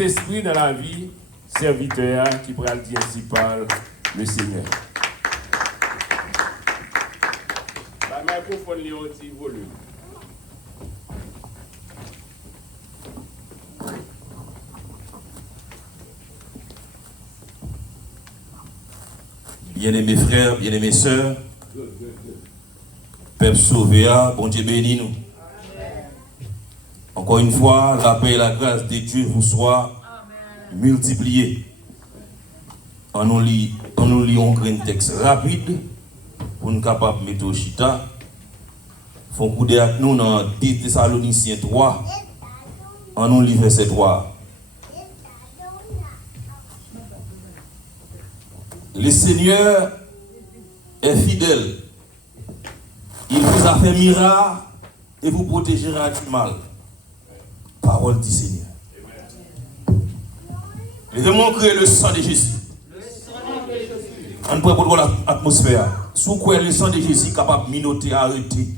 Esprit dans la vie, serviteur qui pourra le dire ainsi par le Seigneur. La microphone est au petit volume. Bien-aimés frères, bien-aimés sœurs, Peuple sauvé, bon Dieu bénis nous. Encore une fois, la paix et la grâce de Dieu vous soient multipliées. On nous lit un texte rapide pour nous capables de mettre au chita. Faut couder avec nous dans 2 Thessaloniciens 3. On nous lit verset 3. Le Seigneur est fidèle. Il vous a fait miracle et vous protégera du mal. Parole du Seigneur. Je vais montrer le sang de Jésus. On peut voir l'atmosphère. Sous quoi le sang de Jésus est capable de minoter, arrêter.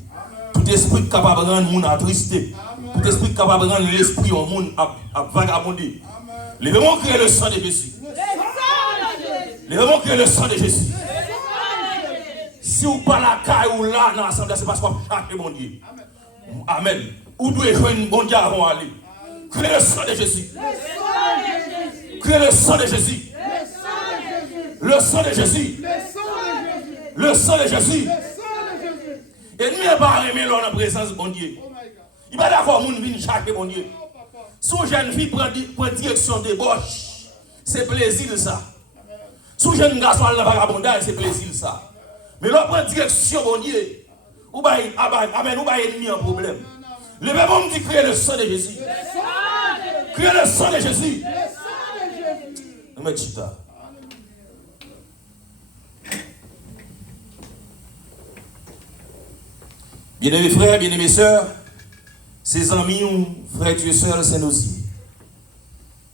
Tout esprit capable de rendre le monde attristé. Tout esprit capable de rendre l'esprit au monde à vagabonder. Je vais montrer le sang de Jésus. Je vais montrer le sang de Jésus. Si vous parlez à la caille ou là dans l'assemblée, c'est parce qu'on cherche mon Dieu. Amen. Où doit jouer une bonne Dieu avant d'aller? Créez le sang de Jésus. Créez le sang de Jésus. Le sang de Jésus. Le sang de Jésus. Et nous n'est pas aimé dans la présence de bon Dieu. Il va d'accord, mon vient chaque bon Dieu. Sous jeune fille prend direction de débauche, c'est plaisir ça. Sous jeune garçon dans la vagabondage, c'est plaisir ça. Mais l'on prend direction bon Dieu. Ou bien, amen, ou bien ennemi un problème. Le même homme dit créer le sang de Jésus. Créer le sang de Jésus. Nous mettons chita. Bien-aimés frères, bien-aimés sœurs, ses amis, frères et sœurs, c'est nous aussi.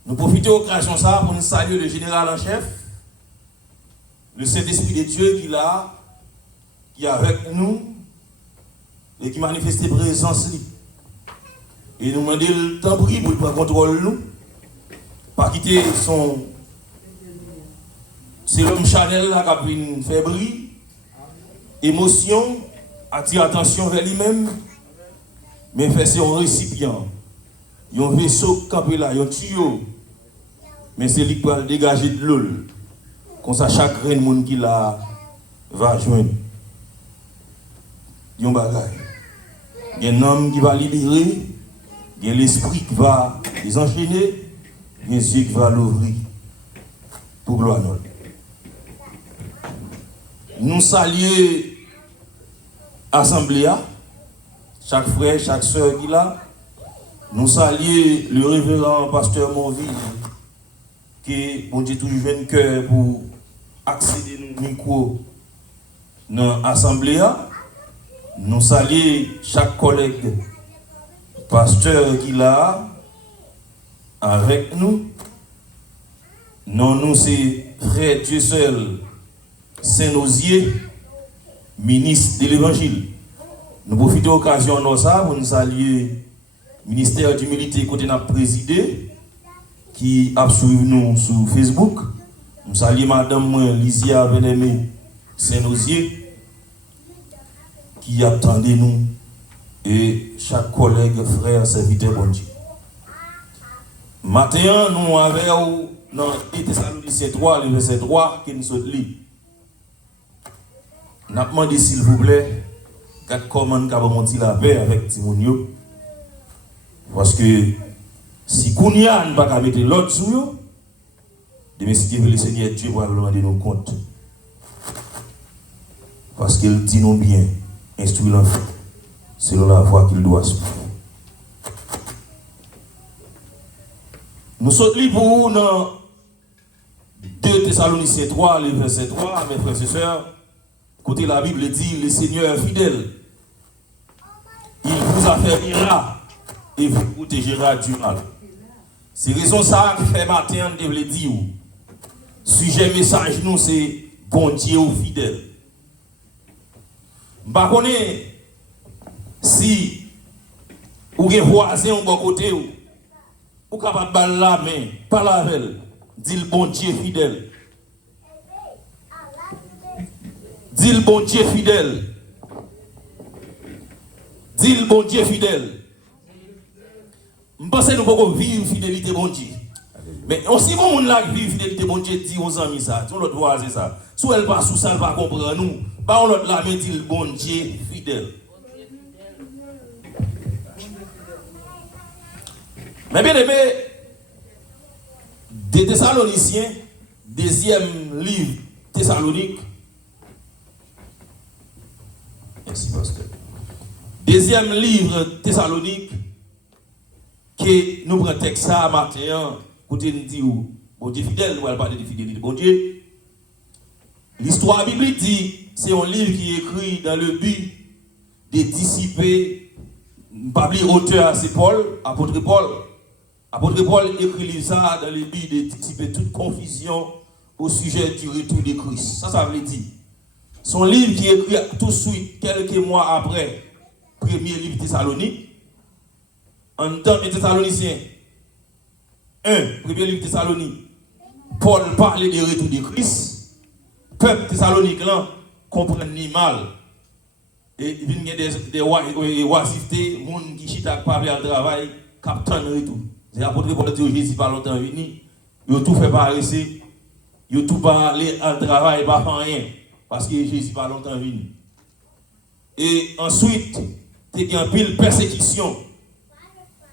Nous profitons de l'occasion ça pour nous saluer le général en chef, le Saint-Esprit de Dieu qui est avec nous et qui manifeste présence. Et nous demandons le temps pris pour prendre contrôle nous, pas quitter son. C'est l'homme Chanel là qui a pris fait briller, émotion, attire attention vers lui-même, mais fait c'est un récipient. Il y a un vaisseau campé là, il y a un tuyau, mais c'est lui qui va dégager de l'eau. Comme ça, chaque reine monde qui là va joindre. Il y a un bagage. Il y a un homme qui va libérer, il y a l'esprit qui va les enchaîner, il y a un Dieu qui va l'ouvrir pour gloire à nous. Nous saluons l'Assemblée, chaque frère, chaque soeur qui est là. Nous saluons le révérend pasteur Monville, qui bon Dieu toujours un cœur pour accéder au micro dans l'Assemblée. Nous saluons chaque collègue pasteur qui est là avec nous. Non, nous c'est frère Dieu seul, Saint-Nozier, ministre de l'Évangile. Nous profitons de l'occasion de ça pour nous saluer le ministère d'Humilité côté nous présidé, qui a suivi nous sur Facebook. Nous saluons Madame Lysia Benemé Saint-Nozier, qui attendait nous, et chaque collègue, frère, serviteur, bon Dieu. Maintenant, nous avons dans 2 Thessaloniciens 3, le verset 3, qui nous sommes lits. Nous avons demandé, s'il vous plaît, comment nous avons monté la paix avec Timonio. Parce que si Kounia n'a pas mettre l'autre sur nous, de si le Seigneur Dieu va demander nos comptes. Parce qu'il dit nous bien, instruit l'enfant, selon la voie qu'il doit suivre. Nous sommes libres pour dans 2 Thessaloniciens 3, le verset 3, mes frères et sœurs. Côté la Bible dit, le Seigneur est fidèle. Il vous a fait miracle et vous protégera du mal. C'est raison ça que fait matin, je le dire. Sujet message nous, c'est bon Dieu ou fidèle. Je ne sais pas si vous avez voisin au bon côté, ou capable de la main, pas la veille, dit le bon Dieu fidèle. Dit le bon Dieu fidèle. Dit le bon Dieu fidèle. Je pense que nous pouvons vivre fidélité bon Dieu. Mais aussi, bon monde là vivre fidélité bon Dieu, dit aux amis ça, tout l'autre voit c'est ça. Soit elle passe sous ça, elle va comprendre nous. Pas l'autre là, mais dit le bon Dieu fidèle. Mais bien aimé, des Thessaloniciens, deuxième livre Thessalonique. Merci, pasteur. Deuxième livre Thessalonique, que nous prenons texte ça matin, côté nous dit, bon Dieu fidèle, nous allons parler de fidélité de bon Dieu. L'histoire biblique dit, c'est un livre qui est écrit dans le but de dissiper, pas oublier auteur, c'est Paul, apôtre Paul. Apôtre Paul écrit ça dans le but de dissiper toute confusion au sujet du retour de Christ. Ça veut dire. Son livre qui est écrit tout de suite, quelques mois après, premier livre Thessalonique, en temps de Thessaloniciens 1, premier livre Thessalonique, Paul parlait du retour de Christ, peuple Thessalonique là, comprend ni mal. Et il y a des oisivetés, des gens qui chita pas faire le travail, captain de retour. C'est l'apôtre Paul dit Jésus pas longtemps venu, il a tout fait paraître, il a tout parlé à travail, pas faire rien. Parce que Jésus pas longtemps venu. Et ensuite, il y a une pile persécution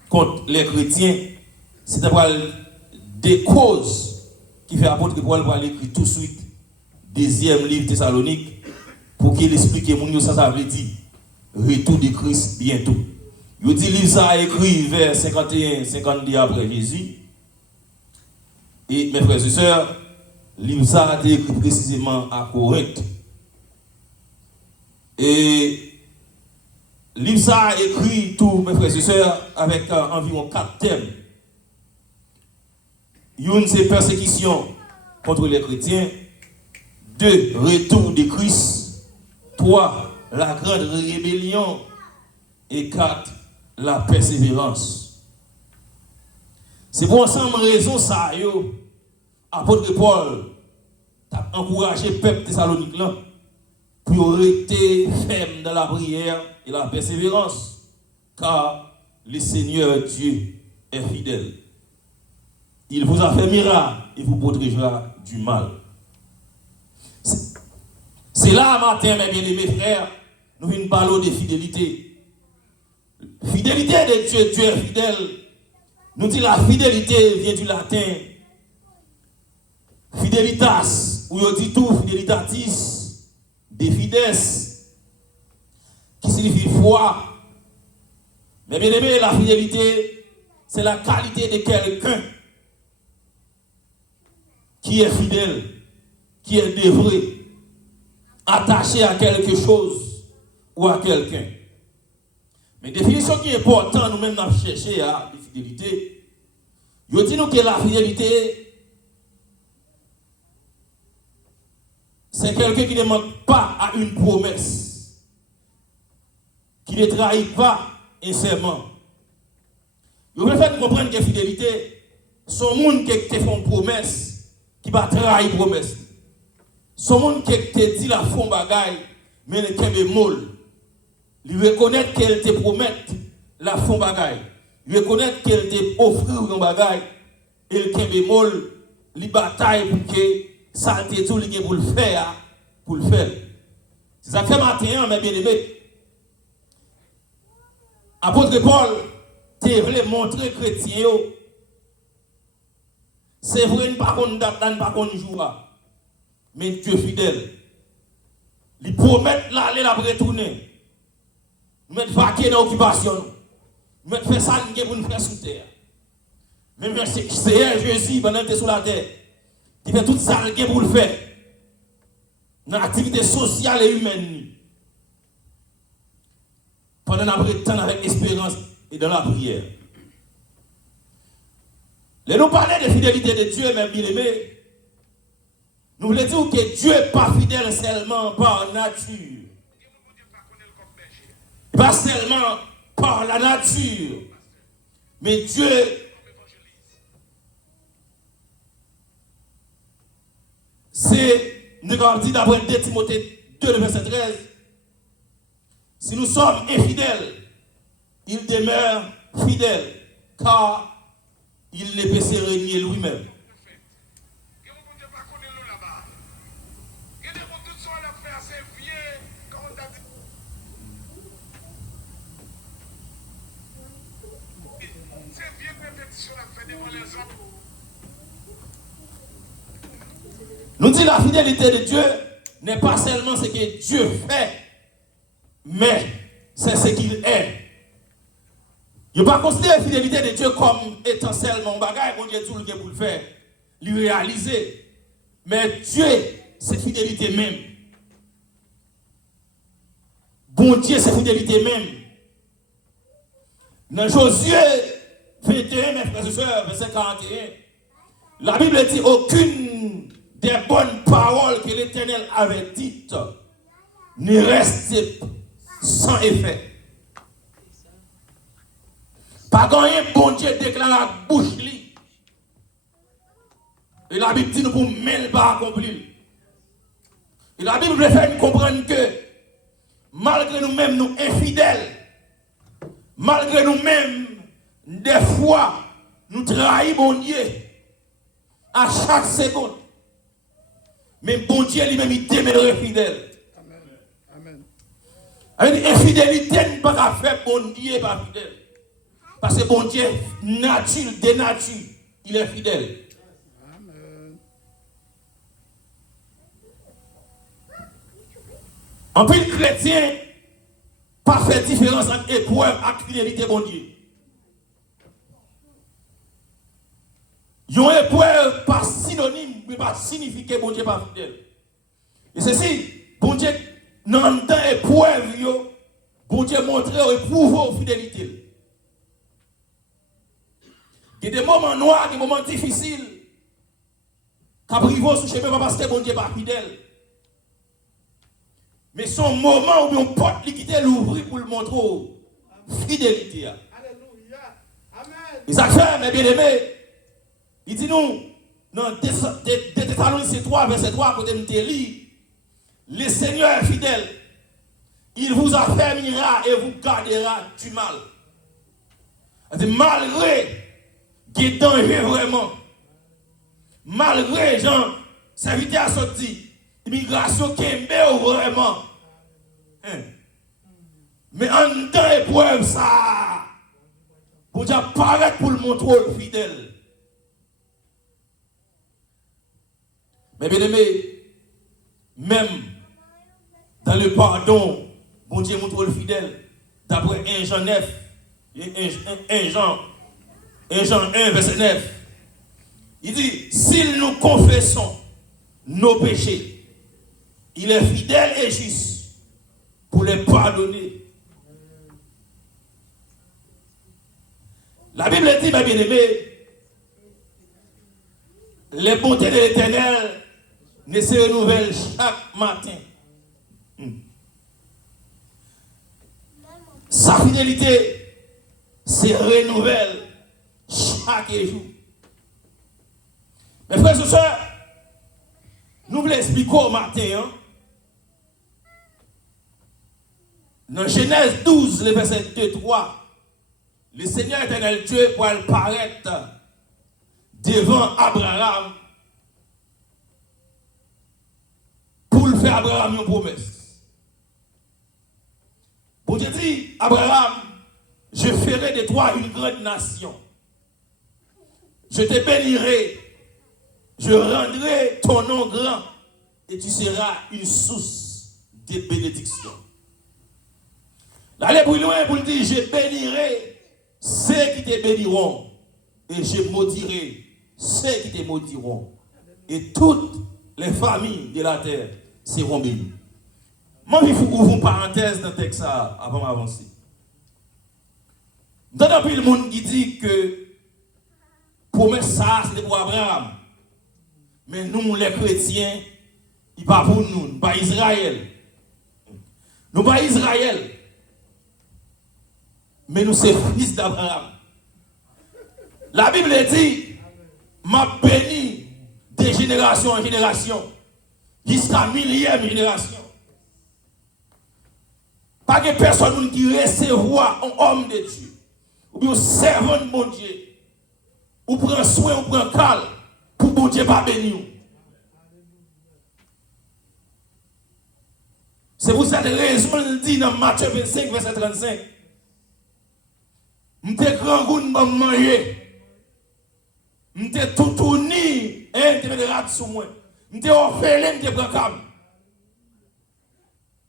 contre les chrétiens. C'est d'abord des causes qui fait apôtre Paul pour aller écrire tout de suite deuxième livre Thessalonique pour qu'il explique mon ça veut dire retour de Christ bientôt. Il dit livre ça a écrit vers 51 52 après Jésus. Et mes frères et sœurs, livre ça a été écrit précisément à Corinthe. Et livre ça a écrit tous mes frères et sœurs avec environ 4 thèmes. Une c'est persécution contre les chrétiens. 2, retour de Christ. 3, la grande rébellion. Et 4, la persévérance. C'est pour ensemble raison ça, apôtre Paul a encouragé le peuple Thessalonique là pour rester ferme dans la prière et la persévérance, car le Seigneur Dieu est fidèle. Il vous a fait miracle et vous protégera du mal. C'est là, matin, mes bien-aimés frères, nous venons parler de fidélité. Fidélité de Dieu, Dieu est fidèle. Nous disons la fidélité vient du latin fidelitas, ou on dit tout fidelitatis, de fides, qui signifie foi. Mais bien aimé, la fidélité, c'est la qualité de quelqu'un qui est fidèle, qui est dévoué, attaché à quelque chose ou à quelqu'un. Mais définition qui est importante, nous-mêmes, nous avons cherché à la fidélité. Je dis nous que la fidélité, c'est quelqu'un qui ne manque pas à une promesse, qui ne trahit pas sincèrement. Je veux faire comprendre que la fidélité, son monde qui te fait une promesse, qui va trahir la promesse. Son monde qui te dit la fond bagaille, mais le kebe molle. Il reconnaît qu'elle te promet la fond bagaille. Il reconnaît qu'elle te offre un bagaille, et le kebe molle, il bataille pour que ça te tout li pour le faire, C'est ça que fait matin, mes bien-aimés. Apôtre Paul te voulait montrer chrétien. C'est vrai, pas qu'on date, pas qu'on joue, mais Dieu est fidèle. Il promet l'aller la retourner. Nous mettons vaquer dans l'occupation. Nous mettons faire ça pour nous faire sous terre. Même c'est Jésus pendant que tu es sous la terre. Il fait tout ça pour le faire. Dans l'activité sociale et humaine. Pendant notre temps avec espérance et dans la prière. Les nous parler de fidélité de Dieu, mes bien-aimés, nous voulons dire que Dieu n'est pas fidèle seulement par nature. Pas seulement par la nature, mais Dieu C'est, nous avons dit d'après 2 Timothée 2, verset 13, si nous sommes infidèles, il demeure fidèle, car il ne peut se régner lui-même. Nous disons la fidélité de Dieu n'est pas seulement ce que Dieu fait, mais c'est ce qu'il est. Il ne pas considérer la fidélité de Dieu comme étant seulement un bagage, bon Dieu tout le pour le faire, lui réaliser. Mais Dieu, c'est fidélité même. Bon Dieu, c'est fidélité même. Dans Josué 21, mes frères et sœurs, verset 41, la Bible dit aucune des bonnes paroles que l'Éternel avait dites ne restent sans effet. Pas quand un bon Dieu déclare la bouche li. Et la Bible dit nous pour même pas accomplir. Et la Bible fait nous comprendre que malgré nous-mêmes nous infidèles, malgré nous-mêmes des fois nous trahissons bon Dieu à chaque seconde. Mais bon Dieu lui-même il demeure fidèle. Amen. Amen. Infidélité n'est pas faire bon Dieu pas fidèle. Parce que bon Dieu, nature, de nature, il est fidèle. Amen. En plus, le chrétien, pas fait différence entre épreuve et fidélité, bon Dieu. Une épreuve pas synonyme, mais pas signifie que bon Dieu n'est pas fidèle. Et ceci, bon Dieu, dans le temps épreuve, bon Dieu montre éprouve fidélité. Il y a des moments noirs, des moments difficiles. Quand vous sous chemin, pas parce que bon Dieu n'est pas fidèle. Mais son moment où on porte l'équité l'ouvrir pour le montrer fidélité. Alléluia. Amen. Et ça fait, mes bien-aimés, il dit nous, dans Thessaloniciens 3, verset 3, côté de Téli, le Seigneur est fidèle. Il vous affermira et vous gardera du mal. Malgré qui danger vraiment. Malgré, Jean, serviteur a sorti, immigration qui est vraiment. Mais en temps épreuve, ça, pour dire paraître pour le montrer fidèle. Mais bien aimé, même dans le pardon, bon Dieu montre le fidèle. D'après 1 Jean 9, 1 Jean 1, verset 9, il dit, s'il nous confessons nos péchés, il est fidèle et juste pour les pardonner. La Bible dit, mes bien-aimés, les bontés de l'Éternel ne se renouvellent chaque matin. Sa fidélité se renouvelle chaque jour. Mes frères et sœurs, nous voulons expliquer au matin. Hein? Dans Genèse 12, le verset 2-3, le Seigneur éternel Dieu pour apparaître devant Abraham pour le faire Abraham une promesse. Pour Dieu dit, Abraham, je ferai de toi une grande nation. Je te bénirai, je rendrai ton nom grand et tu seras une source de bénédiction. Allez plus loin pour dire, je bénirai ceux qui te béniront et je maudirai ceux qui te maudiront. Et toutes les familles de la terre seront bénies. Moi, il faut ouvrir une parenthèse dans le texte avant d'avancer. Dans le monde qui dit que promesse ça, c'est pour Abraham. Mais nous, les chrétiens, il pas pour nous, pas Israël. Nous pas Israël. Mais nous sommes fils d'Abraham. La Bible dit, m'a béni de génération en génération. jusqu'à millième génération. Pas que personne qui recevoir un homme de Dieu, ou bien un servant de mon Dieu, ou prend soin, ou prend calme, pour bon Dieu pas bénir. C'est pour cette raison qu'il dit dans Matthieu 25, verset 35. M'te grand goût de manger. M'te tout tourné, t'es de rat sur moi. M'te orphelin, m'te prend calme.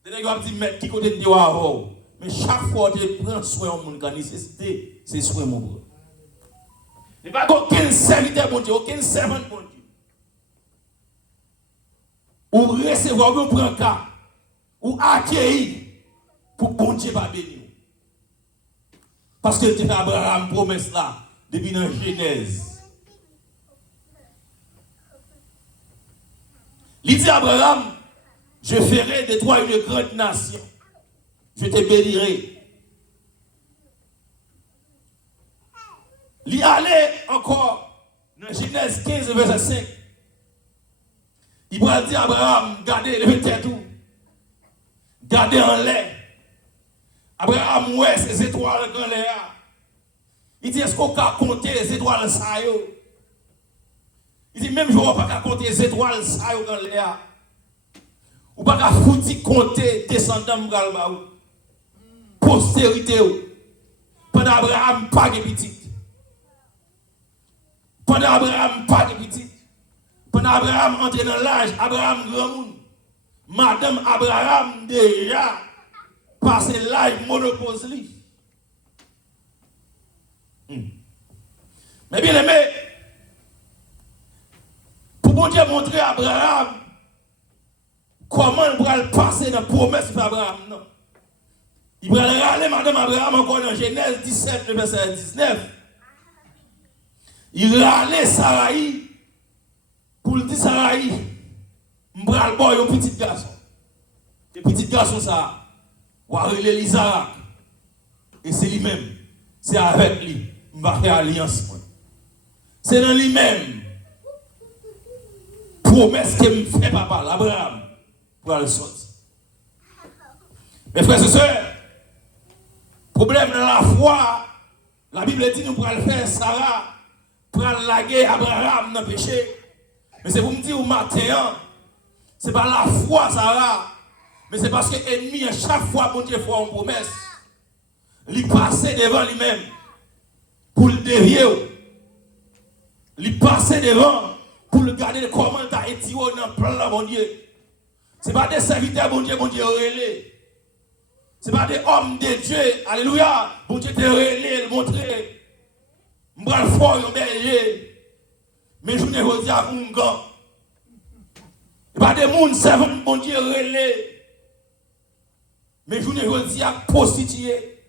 T'es gars dit mettre qui côté de Dieu. Mais chaque fois tu prends soin au monde, quand nécessité, c'est soin mon bras. Il n'y a pas aucun serviteur bon Dieu, aucun servant bon Dieu. Ou recevoir, ou prendre cas, ou accueillir pour bon Dieu pas bénir. Parce que tu fais Abraham promesse là, depuis dans Genèse. Il dit Abraham, je ferai de toi une grande nation. Je te bénirai. Il allait encore dans Genèse 15, verset 5. Il va dire à Abraham, gardez le tête tout. Gardez en l'air. Abraham, ouais, ces étoiles dans l'air. Il dit, est-ce qu'on peut compter les étoiles ça yo? Il dit, même je ne vais pas compter les étoiles ça yo dans l'air. Ou pas foutre compter descendants de postérité. Pendant Abraham, pas de petit. Pendant Abraham, pas de petit. Pendant Abraham entre dans l'âge, Abraham grand monde. Madame Abraham déjà passé l'âge monopause. Mais bien aimé, pour bon Dieu montrer à Abraham comment il va passer dans la promesse d'Abraham, non. Il va aller madame Abraham encore dans Genèse 17, verset 19. Il va aller Saraï pour le dire Saraï, je vais aller un petit garçon. Le petit garçon, ça, va aller Isaac. Et c'est lui-même. C'est avec lui. Je vais faire alliance. C'est dans lui-même. Promesse que me fait papa, l'Abraham, pour aller sortir. Mes frères et sœurs, problème de la foi, la Bible dit nous pourrons faire Sarah, pour laguer Abraham dans le péché. Mais c'est pour me dire au matin, ce n'est pas la foi Sarah, mais c'est parce que l'ennemi, à chaque fois, bon Dieu fait une promesse, il passe devant lui-même pour le dévier. Il passe devant pour le garder comment il a été dans le plan de bon Dieu. Ce n'est pas des serviteurs, bon Dieu, relais. Ce n'est pas des hommes de Dieu, alléluia, bon Dieu, te relais, le montrer. Je vais le faire, un berger. Mais je ne veux dire mon gars. Ce n'est pas des gens servants, bon Dieu, relais. Mais je ne veux dire prostituer.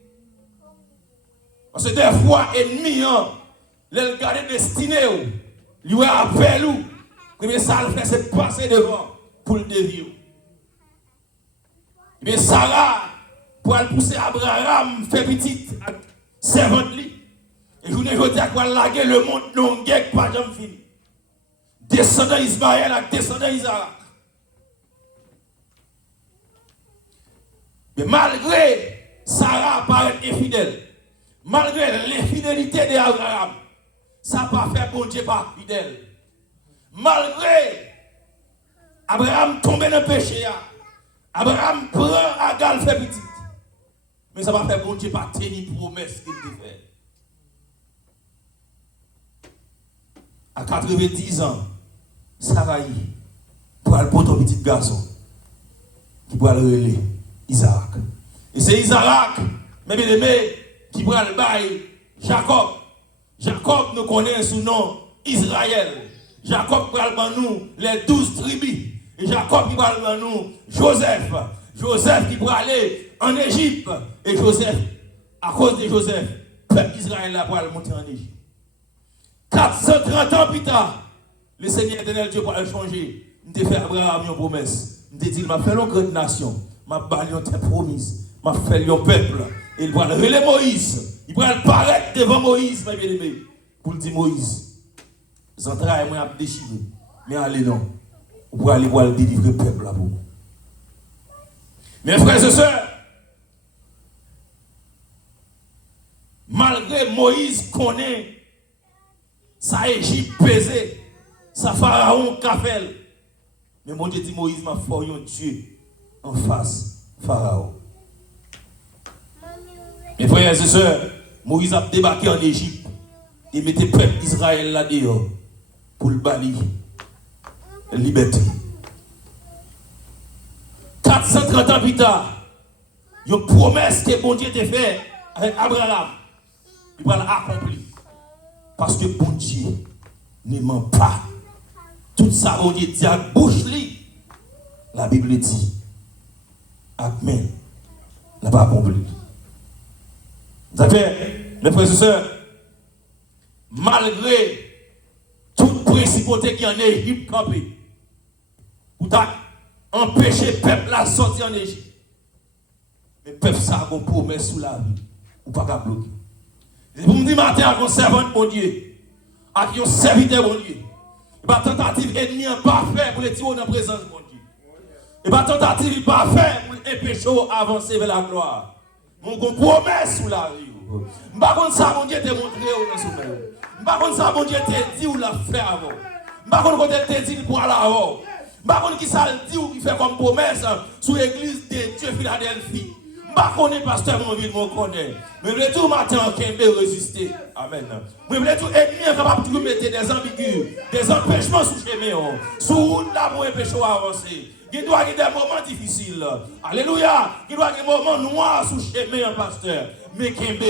Parce que des fois, ennemis, les garder destiné, lui appelle ou. Mais ça le fait, c'est passer devant pour le dévier. Mais Sarah, pour aller pousser Abraham, fait petite servante lui. Et je ne veux dire quoi laguer le monde non guet pas jamais fini. Descendant Ismaël à descendant Isaac. Mais malgré Sarah paraît infidèle, malgré l'infidélité d'Abraham, ça n'a pas fait bon Dieu pas fidèle. Malgré Abraham tomber dans le péché, Abraham prend Agar fait petit. Mais ça va faire bon Dieu pas tenir promesse qu'il te fait. À 90 ans, Sarah pour aller pour ton petit garçon qui va le relayer Isaac. Et c'est Isaac, mes bien-aimés, qui va le bail Jacob. Jacob nous connaît sous nom Israël. Jacob va nous les 12 tribus. Et Jacob qui va nous Joseph. Joseph qui va aller en Égypte. Et Joseph, à cause de Joseph, le peuple d'Israël va aller monter en Égypte. 430 ans plus tard, le Seigneur éternel Dieu va changer. Il m'a fait Abraham une promesse. Il m'a dit, il m'a fait une grande nation. Il m'a bâti une promise. Il m'a fait un peuple. Et il va relever Moïse. Il va paraître devant Moïse, mes bien-aimés. Pour le dire Moïse, les entrailles, moi, déchiré. Mais allez non. pour aller voir délivrer le peuple là pour. Mes frères et sœurs, malgré Moïse connaît sa Égypte pesée, sa pharaon cafel, mais mon Dieu dit Moïse m'a fait un Dieu en face pharaon. Mes frères et sœurs, Moïse a débarqué en Égypte et mettait le peuple d'Israël là dehors pour le bannir. Liberté. 430 ans plus tard, il y a une promesse que bon Dieu t'a fait avec Abraham. Il va l'accomplir. Parce que bon Dieu ne ment pas. Tout ça, bon Dieu dit à bouche li. La Bible dit. Amen. N'a pas accompli. Ça fait, mes frères et sœurs, malgré toute principauté qui en est Égypte campée, ou t'as empêché le peuple à sortir en Égypte. Mais le peuple ça a une promesse sous la vie. Ou pas qu'à bloquer. Et pour me dire matin à un servant de bon Dieu, à qui un serviteur de bon Dieu, et pas tentative ennemie pas faire pour les tirer dans la présence de bon Dieu. Et pas tentative pas faire pour les empêcher avancer vers la gloire. Mon promesse sous la vie. Je ne sais pas ça bon Dieu t'a montré dans ce moment. Je ne sais pas ça bon Dieu t'a dit ou l'a fait avant. Je ne sais pas t'a dit pour aller avant. Je ne sais pas qui ça dit ou qui fait comme promesse sur l'église de Dieu Philadelphie. Je ne sais pas pasteur mon ville, mon connaît. Mais je tout matin en Kembe résister. Amen. Je veux tout ennemi capable de mettre des ambigus, des empêchements sous chemin. Sous route là pour empêcher avancer. Il doit y avoir des moments difficiles. Alléluia. Il doit y avoir des moments noirs sous chemin, pasteur. Mais Kembe,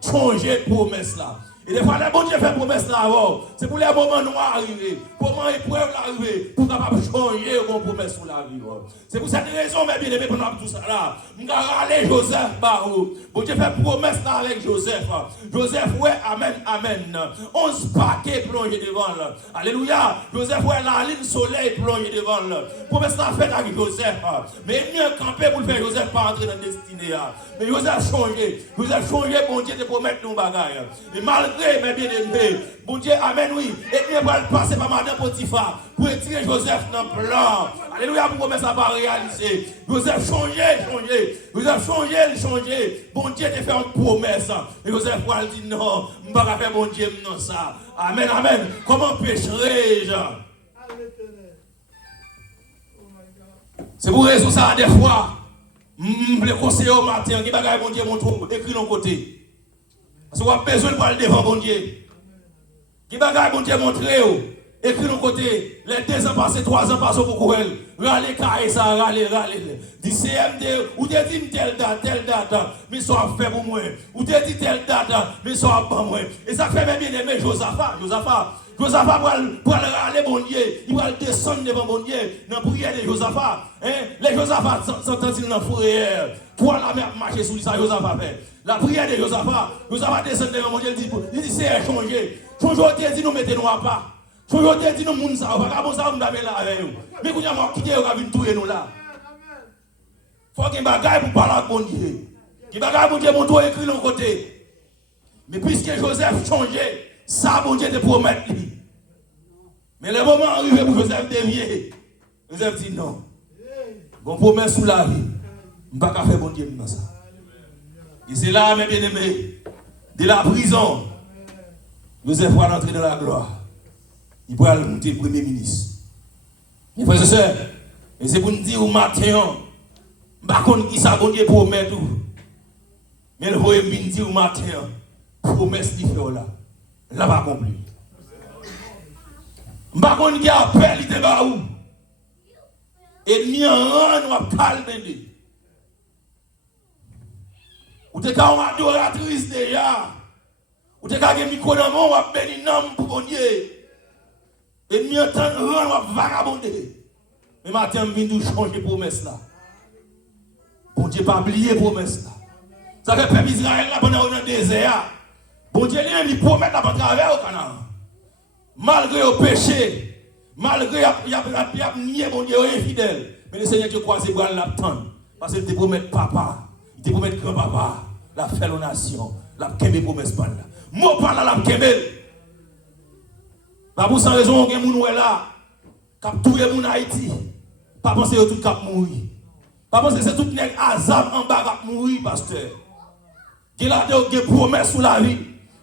changez promesse là. Et des fois, les bon Dieu fait promesse là avant. C'est pour les moments noirs arriver. Pour les épreuves arriver. Pour capable changer vos promesses sur la vie. C'est pour cette raison, mes bien-aimés, pendant tout ça là. Je vais aller Joseph Barou. Bon Dieu fait promesse là avec Joseph. Joseph, ouais, amen, amen. 11 paquets plongés devant là. Alléluia. Joseph, ouais, la ligne soleil plongée devant là. Promesse là faite avec Joseph. Mais il y a un campé pour le faire Joseph pas entrer dans la destinée. Mais Joseph changé. Joseph changé, bon Dieu, de promettre nos bagages. Et malgré mes bien-aimés, bon Dieu, amen, oui. Et il va passer par Madame Potiphar pour retirer Joseph dans le plan. Alléluia, pour commencer à pas réaliser. Joseph changé. Joseph changé. Bon Dieu te fait une promesse. Et Joseph va dire non, je ne vais pas faire bon Dieu non ça. Amen, amen. Comment pécherai-je? C'est pour raison ça, des fois, le conseiller au matin, qui bagaille bon Dieu montre, écrit de côté. Parce qu'on a besoin de parler devant bon Dieu. Qui bagaille bon Dieu montrer, écrit de côté, les 2 ans passés, 3 ans passés pour courir. Râler, carré ça, râler. Dit CMD, ou te dit telle date, mais ça a fait pour moi. Ou te dit telle date, mais ça a pas moi. Et ça fait même bien aimer Josaphat pour aller râler bon Dieu, il va descendre devant bon Dieu dans la prière de Josaphat. Les Josaphat s'entendent dans la fourrière. Pour la mer marcher sous ça, Josaphat fait. La prière de Josaphat descend devant mon Dieu, il dit c'est changer. Changer, dit nous mettez-nous à part. Changer, dit nous moun ça, on va pas ça, on va là avec nous. Mais quand il y a mort qui est, on va venir tuer nous là. Faut qu'il y ait des bagailles pour parler avec bon Dieu. Qui bagaille pour Dieu, mon tour écrit de l'autre côté. Mais puisque Joseph changeait, ça, bon Dieu te promet lui. Mais le moment arrivé pour Joseph dévier, Joseph dit non. Bon promesse sous la vie. Je ne peux pas faire bon Dieu dans ça. Et c'est là, mes bien-aimés, de la prison, Joseph va entrer dans la gloire. Il pourra monter premier ministre. Mes frères et sœurs, et c'est pour nous dire au matin, je ne sais pas qui ça bon Dieu promet tout. Mais le voyez me dire au matin, promesse qu'il fait là. Là, pas accompli. Je ne sais pas qui appelle, il était là où. Et ni un rang, nous a calmé. Ou te ka une adoratrice déjà. Ou te ka un micro dans mon, ou a béni nom pour bon Dieu. Et mi entend rang, ou a vagabondé. Mais matin, je viens de changer promesse là. Bon Dieu pas oublier promesse là. Ça fait peuple Israël là pendant le désert. Bon Dieu lui promet à travers au Canaan. Malgré le péché, malgré il a nié mon Dieu infidèle. Mais le Seigneur Dieu croisé bras l'attend. Parce qu'il te promet papa, il te promet grand-papa, la fait aux nations, la kembe promesse pas là. Moi parle la kembe. Pas pour sans raison on est là. Cap touyer mon Haïti. Pas penser que tout cap mourir. Pas penser que c'est tout nèg azam en bas cap mourir pasteur. Qui a des promesses sur la vie.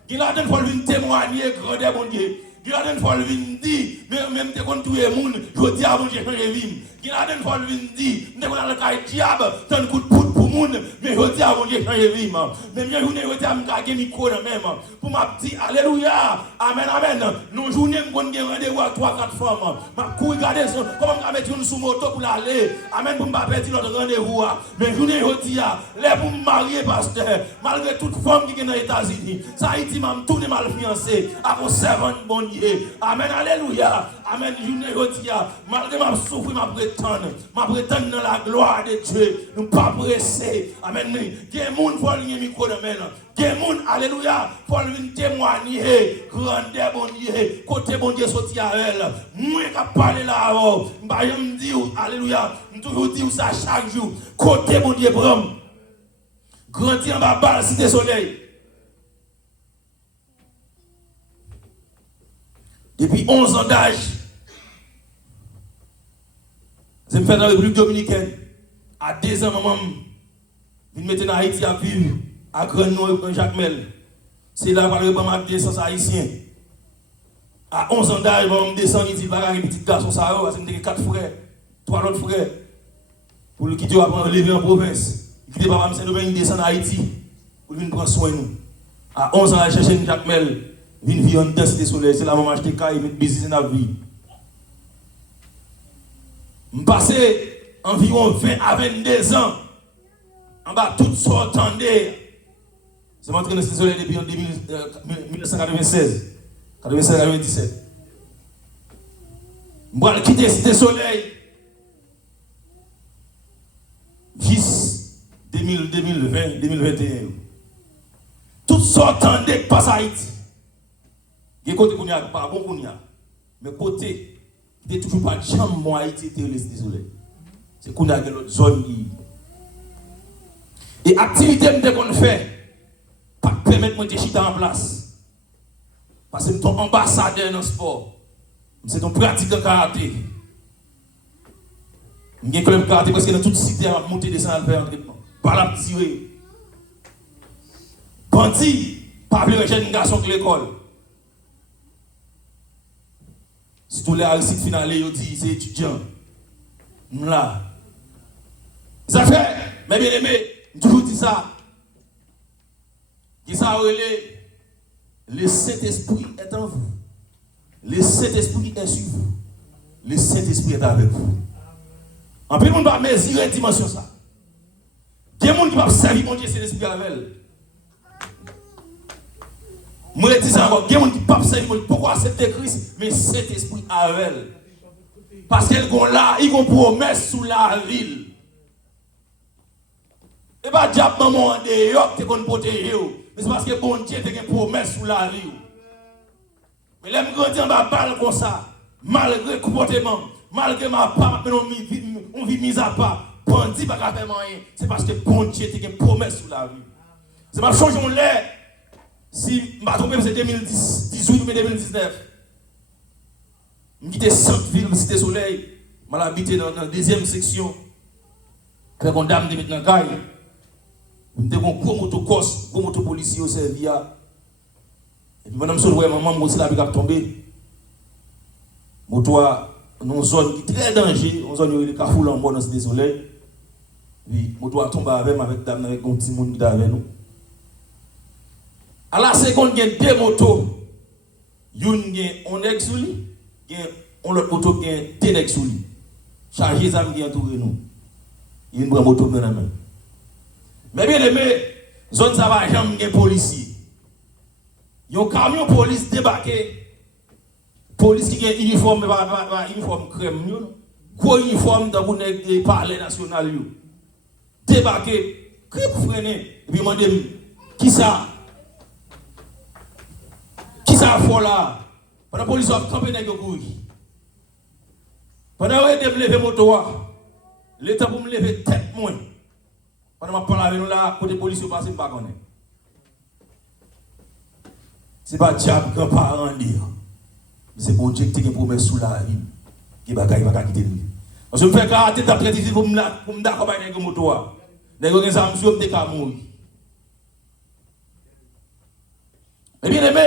Qui a des fois venir témoigner grandeur bon Dieu. Qui a des fois venir dire même te kon touyer moun, je dis à bon Dieu changer vie. Qui a des fois venir dire ne kon le caille diable, tant coup de poudre pour moun, mais je dis à bon Dieu changer vie. Même journée je dis à m'gagner micro même pour m'a dit alléluia. Amen amen. Non journée m'gon gen rendez-vous à 3-4 femmes. M'a courir regarder comment m'a mettre une sous moto pour l'aller. Amen pour m'a perdre notre rendez-vous. Mais journée je dis les pour me marier pasteur, malgré toute femme qui est dans les États-Unis, ça Haïti m'a tourné mal fiancé à un servant bon Dieu. Amen alléluia. Amen journée je dis malgré m'a souffrir m'a prétendre dans la gloire de Dieu. Nous pas pressés. Amen. Il y a des gens qui font micro de main. Il y a des gens, alléluia, qui font témoigner. Grandeur bon Dieu. Côté bon Dieu sorti à elle. Moi qui parle là, je me dis, alléluia, je toujours dis ça chaque jour. Côté bon Dieu, Bram. Grandir en bas, balle, cité soleil. Depuis 11 ans d'âge, je me fais dans la République dominicaine. À 2 ans, maman, je me mettais en Haïti à vivre, à Grenoble, à Jacques Mel. C'est là que je ma descendance haïtien. À 11 ans d'âge, je descends, il dit, je vais un petit garçon, ça va, parce que j'ai 4 frères, 3 autres frères. Pour le quitter, on va lever en province. Il dit, papa, je vais descendre en Haïti, pour venir prendre soin de nous. À 11 ans, je cherche Jacques Mel, je viens vivre en densité soleil, c'est là que je acheté caille, je mets business dans la vie. Je passé environ 20 à 22 ans en bas toutes sortes d'air. Je suis entré dans ce soleil depuis 1996, 96-97. Je vais quitter Cité Soleil jusqu'en 2020, 2021. Toutes sortes d'air passent à Haïti. Il y a côté qu'on a pas bon qu'on y a, mais côté il n'y a toujours pas de chambre moi Haïti désolé. C'est qu'on a l'autre zone qui. Et activité qu'on fait, pas permettre moi de chita en place. Parce que je suis ambassadeur dans le sport. C'est un pratique de karaté. Je suis un club karaté parce que dans toute cité, on a monté des salles faire entraînement. Pas la tirer. Bandit, pas plus jeune garçon que l'école. Si tous les réussites finales, ils disent c'est étudiant. Là. Ça fait, mais bien aimé, je toujours dis ça. Qui ça le Saint-Esprit est en vous. Le Saint-Esprit est sur vous. Le Saint-Esprit est avec vous. En plus, on va mesurer la dimension ça. Il y a des gens qui vont servir mon Dieu, c'est l'Esprit avec elle. Moi, je dis ça encore. Il y a des gens qui ne peuvent pas servir. Pourquoi accepter Christ? Mais cet esprit avec elle. Parce qu'elle est là, ils ont promesse sous la ville. Et pas diable maman en dehors qui est protéger. Mais c'est parce que bon Dieu a une promesse sous la ville. Mais là, je grandis en bas balle comme ça. Malgré le comportement, malgré ma part, on vit mis à part. Bandit pas faire rien. C'est parce que bon Dieu a une promesse sous la ville. C'est ma change on l'air. Si je ne me trompe pas, c'est 2018 ou 2019. Je quitté Centre-Ville, Cité Soleil. Je habité dans la deuxième section. Avec une dame qui est dans le caille. Je suis un gros motocross, gros moto policier au Servia. Et puis, madame Soloué, maman, moi aussi, la vie a tombé. Moto dans une zone qui est très dangereuse, une zone où il y a des cafoules en bas dans Cité Soleil. Puis, moto a tombé avec dame, avec un petit monde qui est avec nous. À la seconde, il y a 2 motos. Une qui est en ex sous lui, et l'autre moto qui est en ex sous lui. Chargez les amis qui entourent nous. Il y a une moto dans la main. Mais bien aimé, zone ça va jamais un policier. Il y a un camion police débarqué. Police qui a un uniforme, uniforme crème. Gros uniforme dans le palais national. Débarqué, crip freiné. Et puis il m'a dit, qui ça? Ça fait là. Pendant la police a campé dans le couille. Pendant que je me lever moto, l'état pour me lever tête moins. Pendant que je parle avec nous là, côté police passe, je ne sais pas. Ce n'est pas diable grand parent dire. C'est bon Dieu qui a une promesse sous la vie. il va pas quitter lui. Parce que je me fais karaté d'après ici pour me d'accord avec les motos. Les gens qui sont monsieur me décamourir. Mais bien aimé,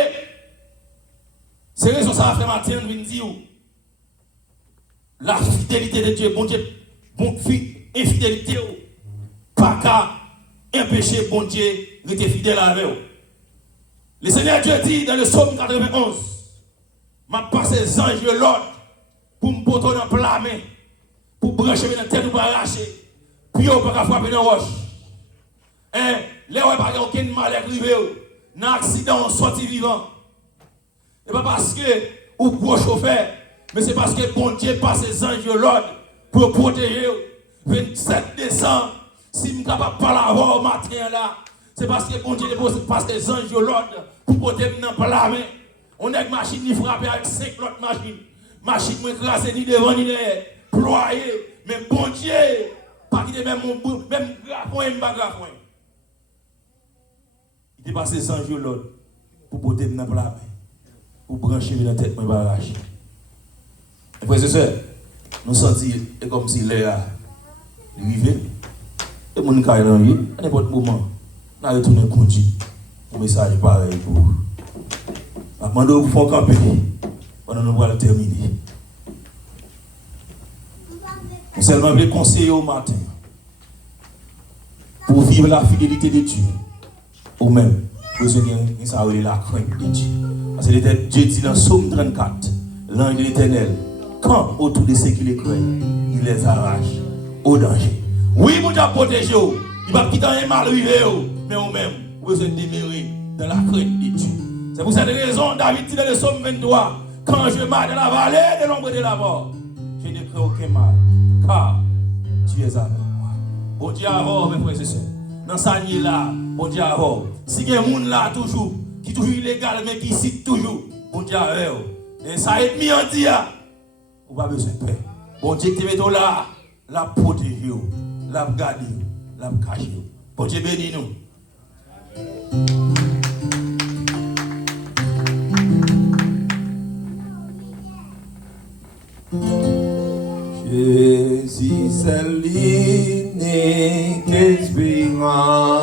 c'est raison ça fait matin de dire la fidélité de Dieu, bon Dieu, infidélité, pas qu'à empêcher bon Dieu d'être fidèle avec vous. Le Seigneur Dieu dit dans le psaume 91, m'a passé les anges de l'ordre pour me porter dans la main, pour brancher dans la tête ou pour arracher, puis on ne peut pas frapper dans la roche. Les gens ne pas aucun mal arrivé, dans l'accident, on sorti vivant. Et pas parce que ou gros chauffeur, mais c'est parce que bon Dieu passe les anges de l'ordre pour protéger. 27 décembre, si je suis capable de parler au matin là, c'est parce que bon Dieu passe les anges de l'ordre pour protéger dans la main. On a une machine qui frappe avec 5 autres machines. Machine qui écrase ni devant ni derrière. Ployer. Mais bon Dieu, pas qu'il même grafouin, même pas grafouin. Il dépasse les anges de l'ordre pour protéger dans la main. Pour brancher dans la tête, mais pas arracher. Et frères et sœurs, nous sentons comme si l'air arrivé. Et mon cas est dans lui, à n'importe moment, on a retourné conduit. Un message pareil pour vous. Je demande au fond camper pendant nous allons terminer. Nous seulement voulons conseiller au matin pour vivre la fidélité de Dieu. Ou même, vous avez la crainte de Dieu. Parce que Dieu dit dans Psaume 34, l'ange de l'Éternel, quand autour de ceux qui les craignent, il les arrache au danger. Oui, vous avez protégé, il va quitter un mal arrivé, mais vous-même, vous êtes demeuré dans la crainte de Dieu. C'est pour cette raison, David dit dans le Psaume 23, quand je marche dans la vallée de l'ombre de la mort, je ne crains aucun mal, car tu es avec moi. Bon Dieu avant, mes frères et sœurs, dans sa nuit là, bon Dieu avant. Si il y a des gens là toujours, qui est toujours illégal, mais qui cite toujours, bon Dieu avant. Et ça est mis en dia, vous n'avez pas besoin de paix. Bon Dieu te met là, la protéger, la garder, la cacher. Bon Dieu bénis nous. Jésus, c'est l'inné qu'espérance.